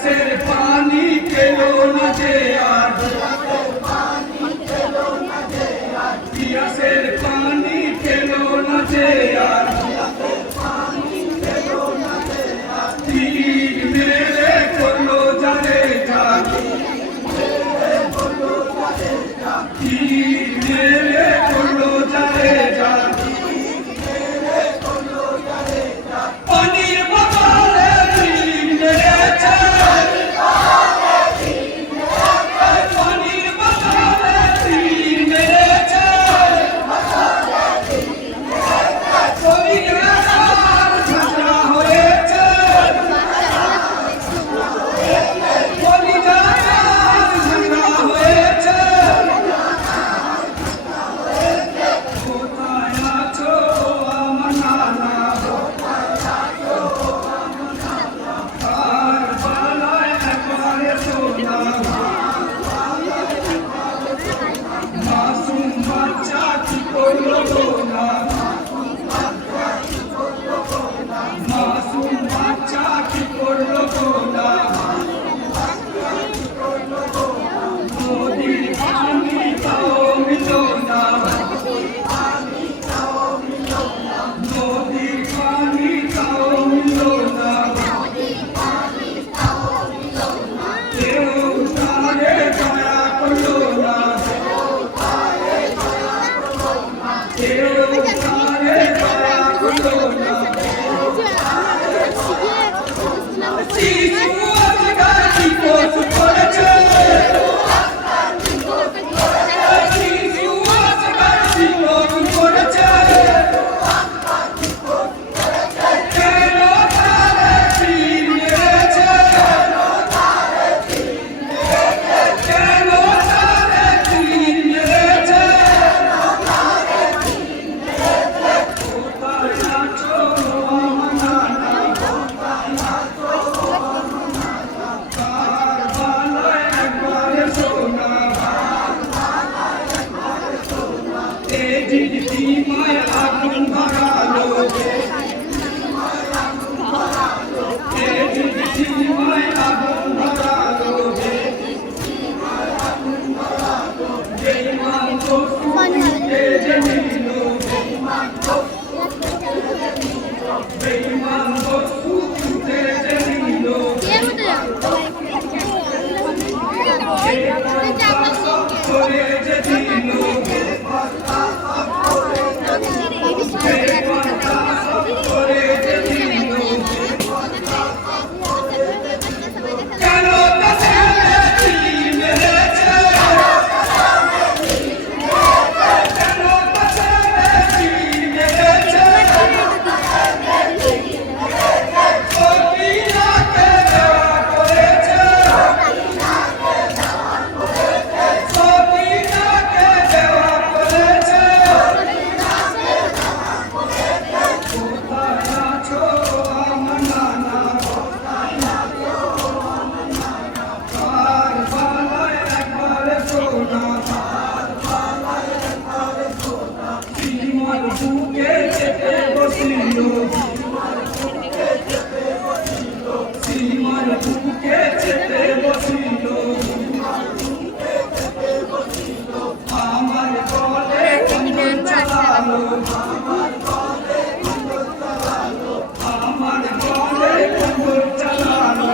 পিয়াসের পানি পেলো না যে আর পিয়াসের পানি পেলো না যে আর তীর মেরে করলো যারে যার তীর মেরে করলো যারে যার পানির বদলে তীর মেরেছে পানির বদলে তীর মেরেছে কলিজার ঝগড়া হয়েছে কলিজার ঝগড়া হয়েছে কোথায় আছো আমার নানা আর বালায় একবার সোনা মাসুম বাচ্চা কি করলো না মাসুম বাচ্চা কি করলো না নদীর পানি তাও মিল না নদীর পানি তাও মিল না কেউ তারে দয়া করলো না কেউ তারে দয়া করলো না শিশু আজকাল কি কোষ করেছে শিশু আজকাল কি কোষ করেছে কেন তারে তীর মেরেছে কেন তারে তীর মেরেছে কোথায় আছো আমার নানা কার বালায় একবার সোনা এই জিদিমায় আগুন ধরালো এই জিদিমায় আগুন ধরালো বেঈমান বস্তুতে যে নিল বেঈমান বস্তুতে যে নিল করে যে দিল করে যে দিল কেন কাছে তীর মেরেছে কেন কাছে তীর মেরেছে সকিনাকে দেওয়া করেছে সকিনাকে দেওয়া করেছে কোথায় আছো আমার নানা আর বালায় একবার সোনা সিমার বুকে চেপে বসিল সিমার বুকে চেপে বসিল আমার গলে কন্দন চালালো আমার গলে কন্দন চালালো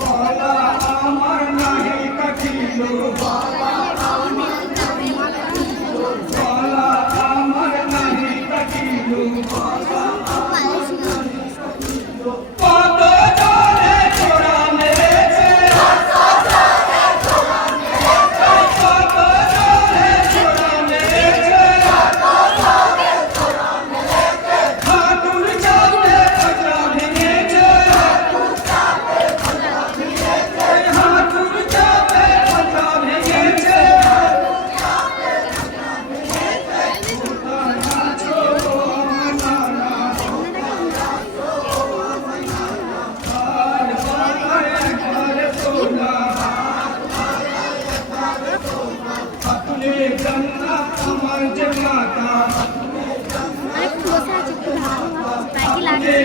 গলা আমার নাহি কাটিল গলা আমার নাহি কাটিল কত জোরে ছোড়া মেরেছে কত জোরে ছোড়া মেরেছে হাতুর চাপে খোঁচা ভেঙেছে হাতুর চাপে খোঁচা ভেঙেছে কোথায় আছো আমার নানা আর বালায় একবার সোনা আপনি জান্নাত আমার যে মাতা অনেক বসে আছে একটু ভালো লাগে